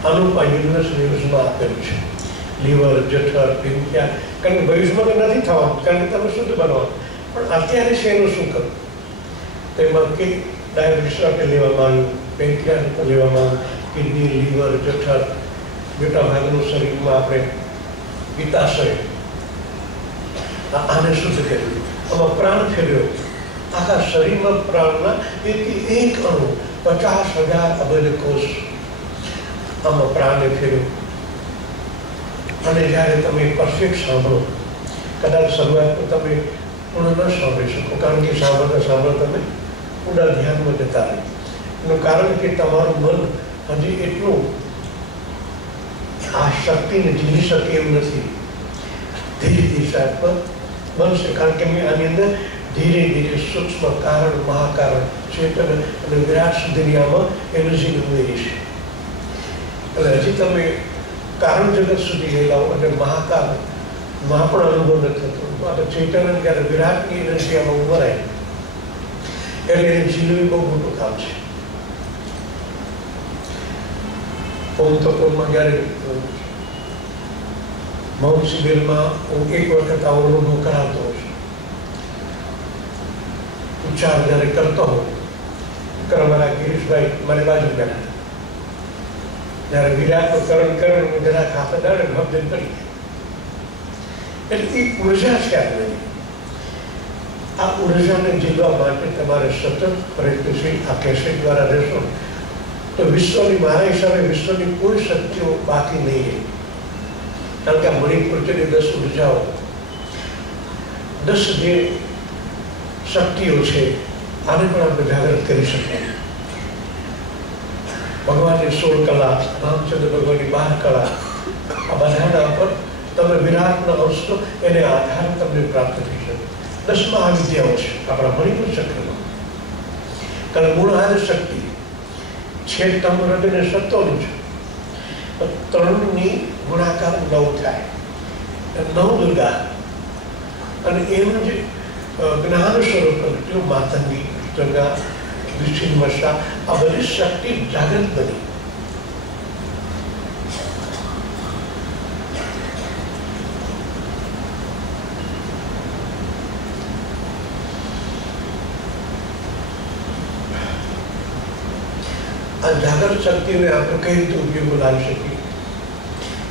આનું યુનિવર્સમાં આપેલું છે. લીવર, જઠર, પિત્ત, કારણ કે ભવિષ્યમાં તો નથી થવાનું, કારણ કે તમે શુદ્ધ બનવાનું. પણ અત્યારે છે એનું શું કરવું? તેમાં કે ડાયાબિટીસ માટે લેવામાં આવ્યું, પેન્ક્રિયાસ પર લેવામાં આવ્યું, કિડની, લીવર, જઠર, મોટા ભાગનું શરીરમાં આપણે પિત્તાશય આને શુદ્ધ કર્યું. આમાં પ્રાણ ફેર્યો. આખા શરીરમાં પ્રાણના એક અણુ 50,000 અબજ કોષ આમાં પ્રાણને ફેર્યો. અને જ્યારે તમે પરફેક્ટ સાંભળો, કદાચ શરૂઆતમાં તમે પૂર્ણ ન સાંભળી શકો, કારણ કે સાંભળતા તમે ઊંડા ધ્યાનમાં જતા રહે. એનું કારણ કે તમારું મન હજી એટલું આ શક્તિને ઝીલી શકે એમ નથી. ધીરે ધીરે બનશે, કારણ કે મેં આની અંદર ધીરે ધીરે સૂક્ષ્મ કારણ, મહાકારણ, ચેતન અને વિરાટ સુધીની આમાં એનર્જી ઉમેરી છે. એટલે હજી તમે કારણ જગત સુધી ગયેલા હો અને મહાકારમાં પણ અનુભવ નથી થતો. આ તો ચેતન ત્યારે વિરાટની એનર્જી આમાં ઉભરાય એટલે એને ઝીલવી બહુ મોટું કામ છે. ઓમ તત્વમાં જ્યારે મૌન શિબિરમાં હું એક વખત આવો અનુભવ કરાવતો હોઉં છું. ઉચ્ચાર જ્યારે કરતો હોઉં મારા ગિરીશભાઈ મારી બાજુ બેઠા. જ્યારે વિરાટનું કરણ જરા ખાતા દળે ભબ્જન કરી. એટલે એ ઉર્જા છે આપણે. આ ઉર્જાને જીલવા માટે તમારે સતત પ્રયત્નશીલ આ કેસેટ દ્વારા રહેશો તો વિશ્વની, મારા હિસાબે વિશ્વની કોઈ શક્તિઓ બાકી નહીં રહે. કારણ કે આ મણિપુરની 10 ઉર્જાઓ, 10 જે શક્તિઓ છે આને પણ આપણે જાગૃત કરી શકીએ. ભગવાનની 16 કલા, રામચંદ્ર ભગવાનની 12 કલા, આ બધાના પર તમે વિરાટનો અંશ તો એને આધાર તમને પ્રાપ્ત થઈ શકે. 10માં આ વિદ્યાઓ છે આપણા મણિપુર ચક્રમાં. કારણ મૂળ આદ શક્તિ છે તમ હૃદયને સત્વનું છે. 3ની ગુણાકાર 9 થાય, 9 દુર્ગા. અને એનું જે જ્ઞાન સ્વરૂપ પ્રગટ્યું માતંગી, ગંગા, વિષ્ણુમશા, આ બધી શક્તિ જાગૃત બની. આ જાગૃત શક્તિને આપણે કઈ રીતે ઉપયોગમાં લાવી શકીએ?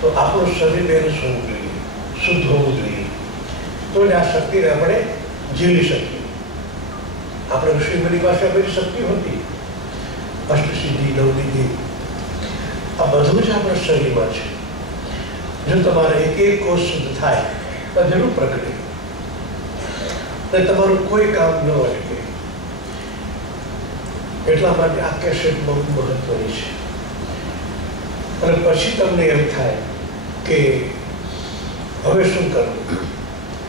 તો આપણું શરીર બેલેન્સ હોવું જોઈએ, શુદ્ધ હોવું જોઈએ, તો જ આ શક્તિને આપણે ઝીલી શકીએ. આપણે ઋષિમુનિ પાસે બધી શક્તિ હતી, અષ્ટસિદ્ધિ, નવનિધિ, આ બધું જ આપણા શરીરમાં છે. જો તમારે એક કોષ શુદ્ધ થાય તો જરૂર પ્રગટે અને તમારું કોઈ કામ ન અટકે. એટલા માટે આ કેસેટ બહુ મહત્વની છે. અને પછી તમને એમ થાય કે હવે શું કરવું,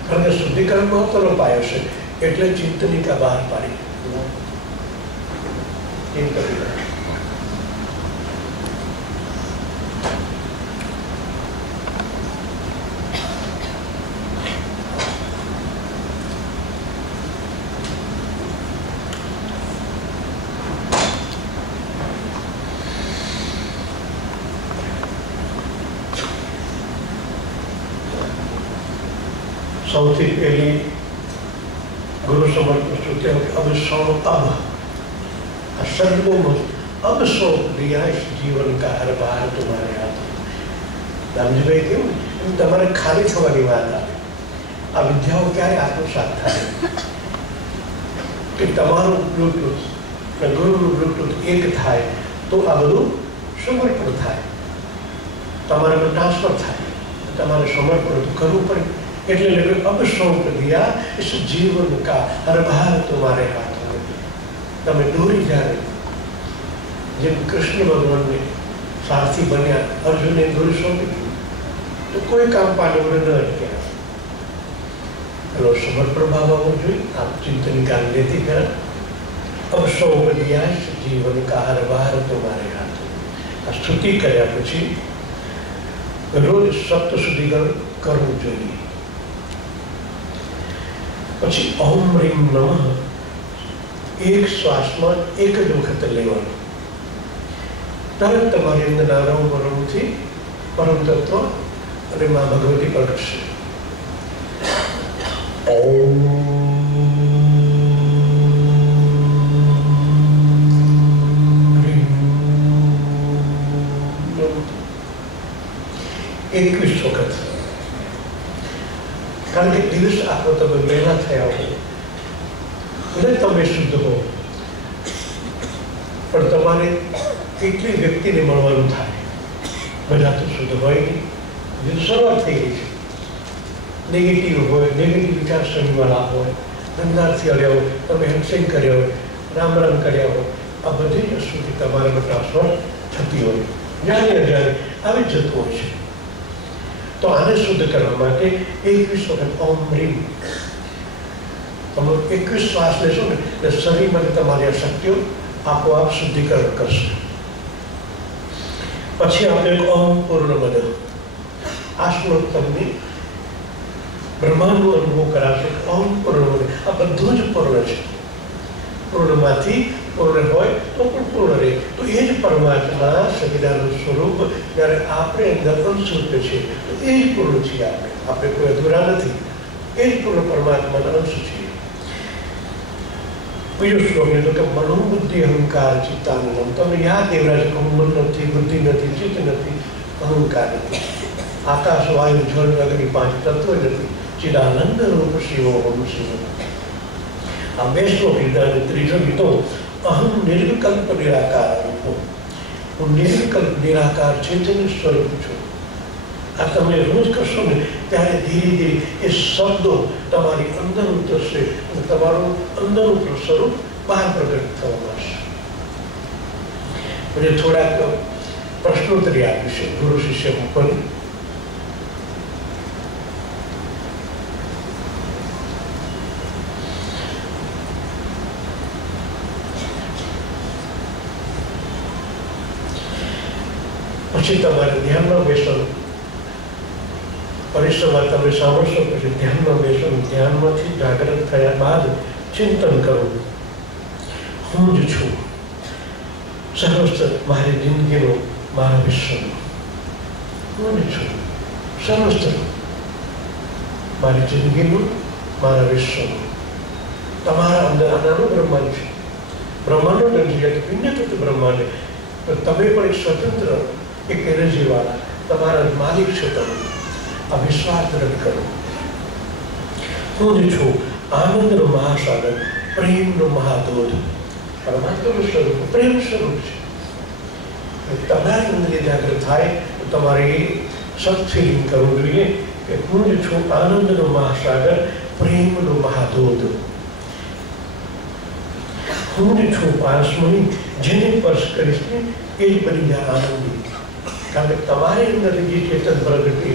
કારણ કે શુદ્ધિકરણ મહત્વનો પાયો છે. એટલે ચિંતનિકા બહાર પાડી. ચિંતનિકા સૌથી પહેલી ગુરુ સમર્પણ શ્રુતિ અબ સૌ અબ આ શબ્દોમાં અબ સૌ રિયાશ જીવન કા હર બાર તમારે હાથ. રામજીભાઈ કેવું તમારે ખાલી થવાની વાત આવે. આ વિદ્યાઓ ક્યારે આત્મસાત થાય કે તમારું બ્લૂટૂથ અને ગુરુનું બ્લૂટૂથ એક થાય તો આ બધું સમર્પણ થાય, તમારામાં ટ્રાન્સફર થાય. તમારે સમર્પણ કરવું પડે. એટલે અબ શોક દિયા ઇસ જીવન કા હર ભાર તમારે હાથ में. તમે દોરી જ્યારે જેમ કૃષ્ણ ભગવાનને સારથી બન્યા, અર્જુનને દોરી સોંપી તો કોઈ કામ પાડવું ન અટક્યા. એનો સમર્પણ ભાવ આવવો જોઈએ. આપ ચિંતન કાલ લેતી કર અબ શોક દિયા ઇસ જીવન કા હર ભાર તમારે હાથ. આ સ્તુતિ કર્યા પછી રોજ સપ્ત શુદ્ધિકરણ કરવું જોઈએ. પછી ઓમ રીમ નમઃ એક શ્વાસમાં એક જ વખત લેવાનું. તરત તમારી અંદરના રમથી પરમ તત્વ અને મા ભગવતી પ્રગટશે. ઓમ 21 વખત. કારણ કે દિવસ આખો તમે વહેલા થયા હો ભલે તમે શુદ્ધ હો પણ તમારે કેટલી વ્યક્તિને મળવાનું થાય. બધા તો શુદ્ધ હોય નહીં. જેની શરૂઆત થઈ ગઈ છે. નેગેટિવ હોય, નેગેટિવ વિચારસરણીવાળા હોય, ધંધાર્થી આવ્યા હોય, તમે હેન્ડશેક કર્યા હોય, રામ રામ કર્યા હોય, આ બધી વસ્તુથી તમારામાં ટ્રાન્સફર થતી હોય. જ્યારે જ્યારે આવી જ જતું હોય છે. તો આને શુદ્ધ કરવા માટે 21 વખત ઓમ રીમ તમે 21 શ્વાસ લેશો ને એટલે શરીરમાંથી તમારી આ શક્તિઓ આપોઆપ શુદ્ધિકરણ કરશે. પછી આપણે ઓમ પૂર્ણમદ. આ શ્લોક તમને બ્રહ્માંડનો અનુભવ કરાવશે. ઓમ પૂર્ણમદ. આ બધું જ પૂર્ણ છે. પૂર્ણમાંથી પૂર્ણ હોય તો પણ પૂર્ણ રહે. તો એ જ પરમાત્મા સગીરાનું સ્વરૂપ જ્યારે આપણે અંદર અંશ રૂપે છે તો એ જ પૂર્ણ છીએ. આપણે કોઈ અધૂરા નથી. એ જ પૂર્ણ પરમાત્માના અંશ છીએ. બીજો શ્લોક લીધો કે મનોબુદ્ધિ અહંકાર ચિત્તાનંદમ. તમને યાદ દેવરાજ કે મન નથી, બુદ્ધિ નથી, ચિત્ત નથી, અહંકાર નથી. આકાશ, વાયુ, જળ, અગ્નિ 5 તત્વ નથી. ચિદાનંદ રૂપ શિવો ઓમ શિવ. આ બે શ્લોક લીધા અને ત્રીજો લીધો અહમ નિર્વિકલ્પ નિરાકાર રૂપો. હું નિર્વિકલ્પ નિરાકાર ચેતન સ્વરૂપ છું. આ તમે રોજ કરશો ને ત્યારે ધીરે ધીરે એ શબ્દો તમારી અંદર ઉતરશે અને તમારું અંદરનું સ્વરૂપ બહાર પ્રગટ થવા મળશે. પછી થોડાક પ્રશ્નોત્તરી આપીશે ગુરુ શિષ્ય ઉપર. પછી તમારે ધ્યાનમાં બેસવાનું. પરિશ્રમમાં તમે સાંભળશો પછી ધ્યાનમાં બેસવાનું. ધ્યાનમાંથી જાગૃત થયા બાદ ચિંતન કરવું. હું જ છું સર્વસ્વ મારી જિંદગીનો, મારા વિશ્વનો. હું જ છું સર્વસ્વ મારી જિંદગીનું, મારા વિશ્વનું. તમારા અંદર આનાનું બ્રહ્માંડ છે. બ્રહ્માંડો નથી પિંડ બ્રહ્માંડ. તો તમે પણ એક સ્વતંત્ર એક એનર્જીવાળા તમારા માલિક છો. તમે આ વિશ્વાસ દ્રઢ કરો. હું જ છું આનંદનો મહાસાગર, પ્રેમનો મહાદોધ. પરમાત્માનું સ્વરૂપ પ્રેમ સ્વરૂપ છે. તમારી અંદર જાગૃત થાય તો તમારે સત ફિલિંગ કરવું જોઈએ કે હું જ છું આનંદનો મહાસાગર, પ્રેમનો મહાધોધ. હું જ છું પાસમણી, જેને સ્પર્શ કરીશ ને એ જ બની જાય આનંદી. કારણ કે તમારી અંદર જે ચેતન પ્રગતિ,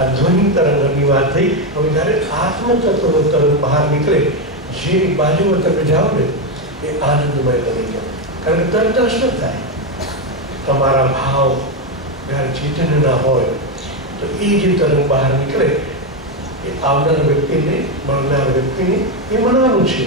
આ ધ્વનિ તરંગની વાત થઈ. હવે જ્યારે આત્મતત્વનો તરંગ બહાર નીકળે, જે બાજુમાં તમે જાઓ ને એ આનંદમય બની જાય. કારણ કે તરત શું થાય, તમારા ભાવ જ્યારે ચેતનના હોય તો એ જે તરંગ બહાર નીકળે એ આવનાર વ્યક્તિને, મળનાર વ્યક્તિને એ મળવાનું છે.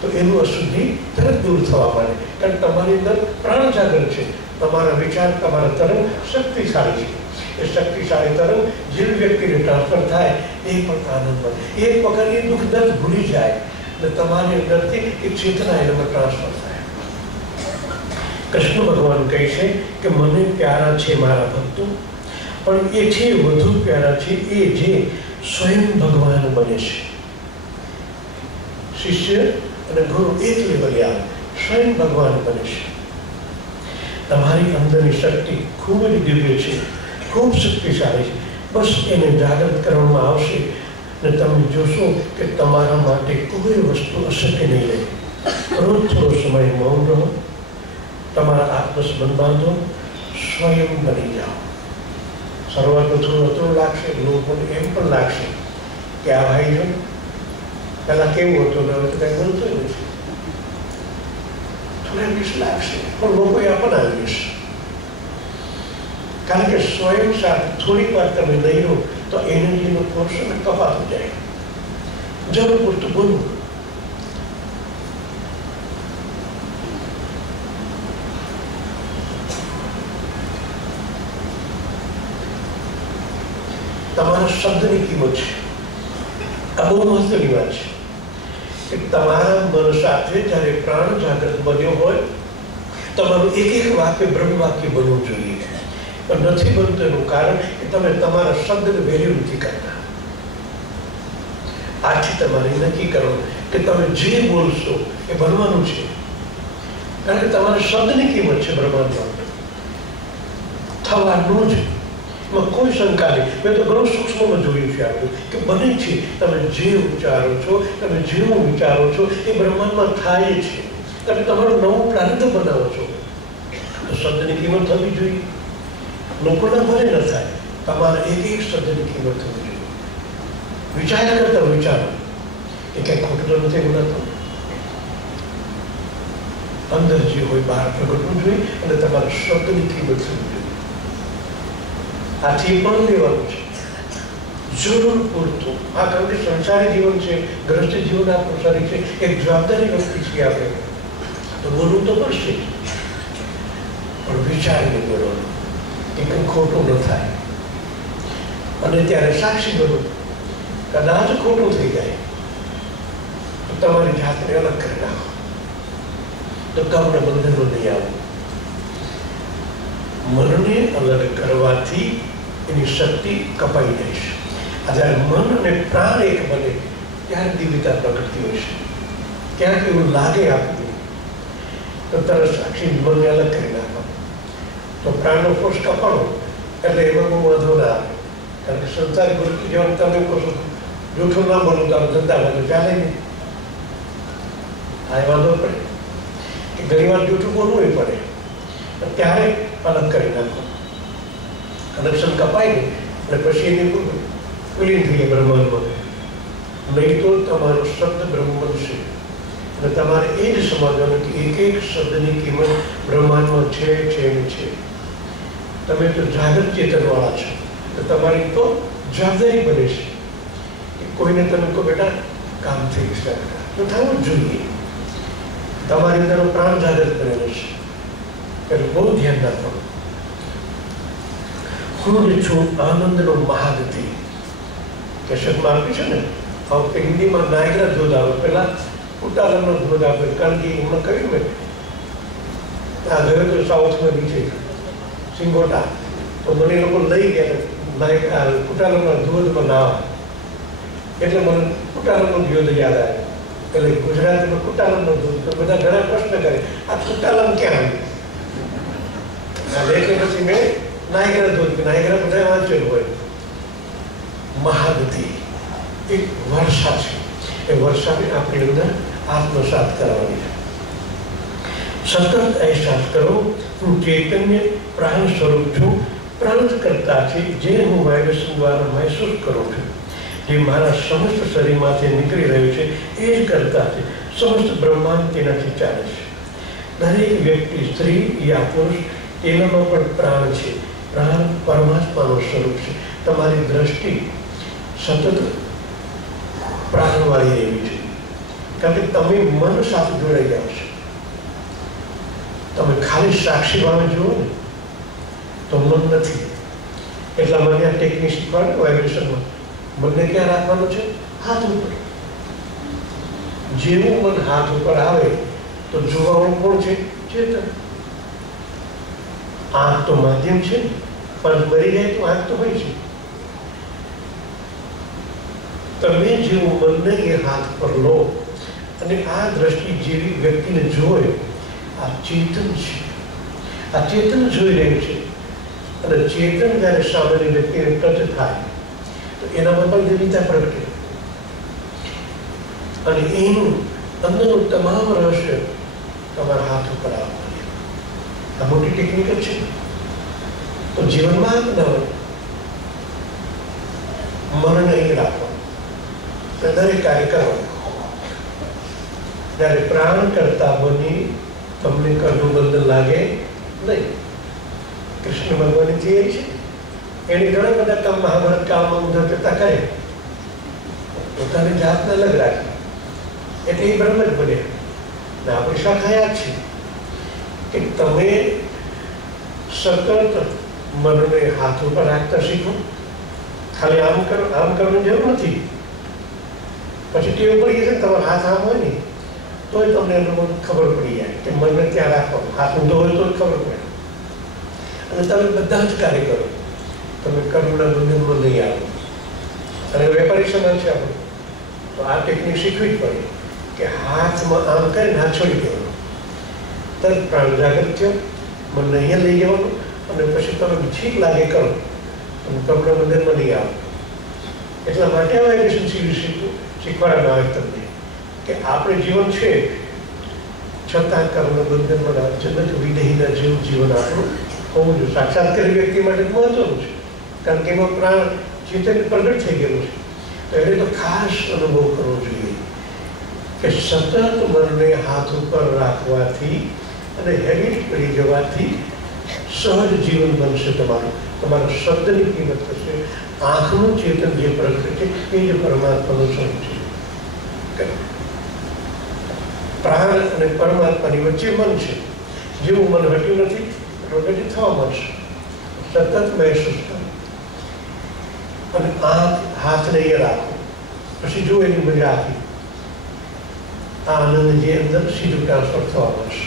તો એનું અશુદ્ધિ તરત દૂર થવા માંડે. કારણ તમારી અંદર પ્રાણ જાગૃત છે, તમારા વિચાર, તમારા તરંગ શક્તિશાળી છે. એ શક્તિશાળી તરંગ જે વ્યક્તિને ટ્રાન્સફર થાય એ પણ આનંદ મળે. એક વખત એ દુઃખ દર્દ ભૂલી જાય અને તમારી અંદરથી એ ચેતના એનામાં ટ્રાન્સફર થાય. કૃષ્ણ ભગવાન કહે છે કે મને પ્યારા છે મારા ભક્તો, પણ એ છે વધુ પ્યારા છે એ જે સ્વયં ભગવાન બને છે. શિષ્ય અને ગુરુ એક લેવલે આવે, સ્વયં ભગવાન બને છે. તમારી અંદરની શક્તિ ખૂબ જ દિવ્ય છે, ખૂબ શક્તિશાળી છે. બસ એને જાગૃત કરવામાં આવશે ને તમે જોશો કે તમારા માટે કોઈ વસ્તુ અશક્ય નહીં રહે. રોજ થોડો સમય મૌન રહો, તમારા આત્મસંબંધ બાંધો, સ્વયં બની જાઓ. શરૂઆતમાં થોડું અતરું લાગશે, લોકોને એમ પણ લાગશે કે આ ભાઈ જો પહેલાં કેવું હતું ને હવે તો કંઈ બોલતું નથી. થોડા દિવસ લાગશે પણ લોકોએ અપનાવી જશે. કારણ કે સ્વયં સાથે થોડીક વાર તમે નહીં રહો તો એનર્જીનો પોર્શન કપાતું જાય. જરૂર પૂરતું બોલવું. તમારા શબ્દની કિંમત છે. આ બહુ મહત્વની વાત છે કે તમારા મન સાથે જ્યારે પ્રાણ જાગૃત બન્યો હોય, તમારું એક એક વાક્ય બ્રહ્મ વાક્ય બનવું જોઈએ. પણ નથી બનતું એનું કારણ કે તમે તમારા શબ્દને વેલ્યુ નથી કરતા. આથી તમારે નક્કી કરો કે તમે જે બોલશો એ બનવાનું છે. કારણ કે તમારા શબ્દની કિંમત છે બ્રહ્માંડમાં. થવાનું જ એમાં કોઈ શંકા નહીં. મેં તો ઘણું સૂક્ષ્મમાં જોયું છે આપણું કે બને છે. તમે જે ઉચ્ચારો છો, તમે જેવું વિચારો છો એ બ્રહ્માંડમાં થાય છે. તમે તમારું નવું પ્રારંભ બનાવો છો તો શબ્દની કિંમત થવી જોઈએ. લોકોના ભલે ન થાય, તમારા એક એક શબ્દની કિંમત થવી જોઈએ. વિચાર કરતા વિચારો એ કંઈ ખોટું નથી એવું નથી. અંદર જે હોય બહાર પ્રગટવું જોઈએ અને તમારા શબ્દની કિંમત થવી જોઈએ. આથી પણ લેવાનું છે જરૂર પૂરતું. આ કારણ કે સંસારી જીવન છે, ગ્રસ્ત જીવન આપણું શરીર છે, એક જવાબદારી વ્યક્તિ છીએ આપણે, તો બોલવું તો પડશે પણ વિચારીને બોલવાનું કે કંઈ ખોટું ન થાય. અને ત્યારે સાક્ષી બનો. કદાચ ખોટું થઈ જાય તો તમારી જાતને અલગ કરી નાખો તો તમને બંધનો નહીં આવે. મનને અલગ કરવાથી એની શક્તિ કપાઈ જાય છે. આ જ્યારે મન અને પ્રાણ એક બને ત્યારે દિવ્યતા પ્રગટતી હોય છે. ક્યાંક એવું લાગે આપણને તો તરત સાક્ષી મનને અલગ કરી નાખો તો પ્રાણનો કોષ કપાડો એટલે એમાં બહુ વાંધો ના આવે. કારણ કે સંસારી વૃત્તિ જેવું તમે કહો છો જૂઠું ના બોલું તો ધંધામાં તો ચાલે નહીં. આ વાંધો પડે કે ઘણી વાર જૂઠું બોલવું પડે ત્યારે અલગ કરી નાખો. કનેક્શન કપાય ને અને પછી એની વિલીન થઈ ગયા બ્રહ્માંડમાં. નહીં તો તમારો શબ્દ બ્રહ્મ બનશે અને તમારે એ જ સમજવાનું કે એક એક શબ્દની કિંમત બ્રહ્માંડમાં છે ને છે. તમે તો જાગૃત ચેતનવાળા છો તો તમારી તો જવાબદારી બને છે કે કોઈને તમે કહો બેટા કામ થઈ શકે તો થવું જ જોઈએ. તમારી અંદરનો પ્રાણ જાગૃત કરેલો છે એટલે બહુ ધ્યાન રાખવાનું. હું જ છું આનંદનો મહાગતિ. કેસેટમાં આપ્યું છે ને હવે હિન્દીમાં નાયગ્રા ધોધ આવે, પેલા કુટાલમનો ધોધ આવે. કારણ કે હમણાં કહ્યું મેં આ ગયો તો સાઉથમાં નીચે સિંગોટા તો મને લોકો લઈ ગયા કુટાલમના ધોધમાં નાવા એટલે મને કુટાલમનો ધોધ યાદ આવે. એટલે ગુજરાતીમાં કુટાલમનો ધોધ તો બધા ઘણા પ્રશ્ન કરે આ કુટાલમ ક્યાં આવ્યું. આ લેખ પછી મેં નાયગ્રા ધોધ, નાયગ્રા બધા વાંચેલું હોય. મહાનદી એક વર્ષા છે, એ વર્ષાને આપણી અંદર આત્મસાત કરવાની છે. સતત અહેસાસ કરો, હું ચૈતન્ય પ્રાણ સ્વરૂપ છું. પ્રાણ કરતા છે જે હું વાઇબ્રેશન દ્વારા મહેસૂસ કરું છું, જે મારા સમસ્ત શરીરમાંથી નીકળી રહ્યું છે એ જ કરતા છે. સમસ્ત બ્રહ્માંડ તેનાથી ચાલે છે. દરેક વ્યક્તિ, સ્ત્રી યા પુરુષ, એનામાં પણ પ્રાણ છે. પ્રાણ પરમાત્માનું સ્વરૂપ છે. તમારી દ્રષ્ટિ સતત પ્રાણવાળી એવી છે, કારણ કે તમે મન સાથે જોડાઈ જાઓ છો. તમે ખાલી સાક્ષી ભાવે જુઓ ને તો મન નથી. એટલા માટે આ ટેકનિક શીખવાડે વાઇબ્રેશનમાં. મનને ક્યાં રાખવાનું છે? હાથ ઉપર. જેવું મન હાથ ઉપર આવે તો જોવાનું કોણ છે? ચેતન. આંખ તો માધ્યમ છે, પણ મરી જાય તો આંખ તો હોય છે. તમે જેવું મનને એ હાથ પર લો અને આ દ્રષ્ટિ જેવી વ્યક્તિને જોવે, આ ચેતન છે. આ ચેતન જોઈ રહ્યું છે. અને ચેતન જ્યારે સામાન્ય વ્યક્તિને ટચ થાય તો એનામાં પણ દિવ્યતા પ્રગટે અને એનું અંદરનું તમામ રહસ્ય તમારા હાથ ઉપર આવવાનું. આ મોટી ટેકનિક જ છે. તો જીવનમાં અપનાવો, મન નહીં રાખવાનું, દરેક કાર્ય કરવાનું. જ્યારે પ્રાણ કરતા બની તમને કરનું બંધન લાગે નહીં. કૃષ્ણ ભગવાનની થિયરી છે, એને ઘણા બધા કામ મહાભારત કામમાં ઊંધા કરતા કરે, પોતાની જાતને અલગ રાખે, એટલે એ બ્રહ્મ જ બન્યા. ને આપણે શાખાયા છે કે તમે સતત મનને હાથ ઉપર રાખતા શીખો. ખાલી આમ કરો, આમ કરવાની જરૂર નથી. પછી ટેવ પડી જશે, તમારો હાથ આમ હોય ને તો તમને એનું ખબર પડી જાય કે મનને ત્યાં રાખવાનું. હાથ ઊંધો હોય તો ખબર પડે. અને તમે બધા જ કાર્ય કરો, તમે કર્મના બંધનમાં નહીં આવો. અને વેપારી સમાજ છે આપણે, તો આ ટેકનિક શીખવી જ પડે કે હાથમાં આમ કરીને હાથ છોડી દેવાનો, તરત પ્રાણ જાગૃત થયો, મનને અહીંયા લઈ જવાનું. અને પછી તમે ઠીક લાગે કરો, તમે કર્મના બંધનમાં નહીં આવો. એટલા માટે આ વાઇબ્રેશન શીખવાડવામાં આવે તમને કે આપણે જીવન છે છતાં કર્મના બંધનમાં જગત વિદેહીના જેવું જીવન આપણું હોવું જોઈએ. સાક્ષાત્કારી વ્યક્તિ માટે મહત્વનું છે, કારણ કે એમાં પ્રાણ ચેતન પ્રગટ થઈ ગયેલું છે. તો એને તો ખાસ અનુભવ કરવો જોઈએ કે સતત મનને હાથ ઉપર રાખવાથી અને હેબિટ પડી જવાથી સહજ જીવન બનશે. તમારા શબ્દની કિંમત થશે. આંખનું ચેતન જે પ્રગટ છે એ જ પરમાત્માનું સ્વરૂપ છે. પ્રાણ અને પરમાત્માની વચ્ચે મન છે. જેવું મન હટ્યું નથી પ્રગતિ થવા મળશે. સતત મહેસૂસ કરો અને હાથને એ રાખો. પછી જો એની મજા આપી આ આનંદ જે અંદર સીધું ટ્રાન્સફર થવા મળશે.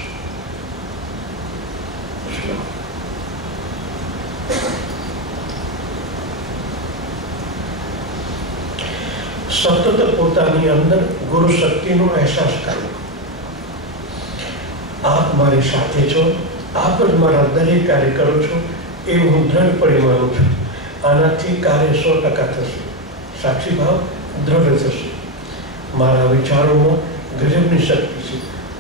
સતત પોતાની અંદર ગુરુ શક્તિનો અહેસાસ કરો. આપ મારી સાથે છો, આપ જ મારા દરેક કાર્ય કરો છો એવું હું દ્રઢપણે માનું છું. આનાથી કાર્ય 100% થશે. સાક્ષી ભાવ દ્રઢ થશે. મારા વિચારોમાં ગજબની શક્તિ છે.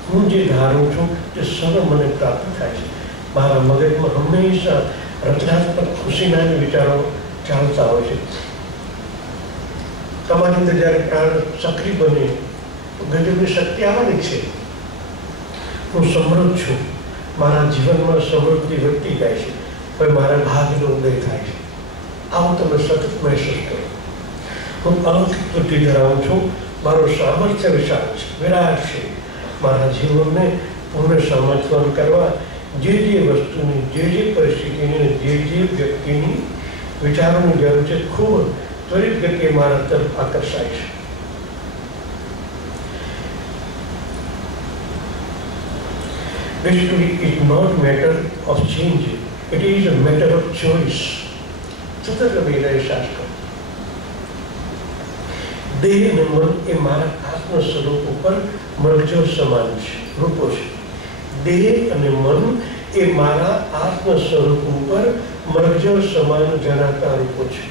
હું જે ધારું છું તે સર્વ મને પ્રાપ્ત થાય છે. મારા મગજમાં હંમેશા રચનાત્મક ખુશીના વિચારો ચાલતા હોય છે. તમારી અંદર જ્યારે પ્રાણ સક્રિય બને તો ગજબની શક્તિ આવવાની છે. હું સમૃદ્ધ છું. મારા જીવનમાં સમૃદ્ધિ વધતી જાય છે. હવે મારા ભાગનો ઉદય થાય છે. આવું તમે સતત મહેસૂસ કરો. હું અલૌકિક બુદ્ધિ ધરાવું છું. મારું સામર્થ્ય વિશાળ છે, વિરાટ છે. મારા જીવનને પૂર્ણ સમર્થન કરવા જે વસ્તુની, જે પરિસ્થિતિની, જે વ્યક્તિની વિચારોની જરૂર છે, ખૂબ ત્વરિત ગતિએ મારા તરફ આકર્ષાય છે. Basically, it's not a matter of change. It is a matter of choice. સતત રમીને અહેસાસ કરો. દેહ અને મન એ મારા આત્મ સ્વરૂપ ઉપર મરજો સમાન છે, રૂપો છે. દેહ અને મન એ એ મારા આત્મ સ્વરૂપ ઉપર મરજર સમાન જણાતા રૂપો છે.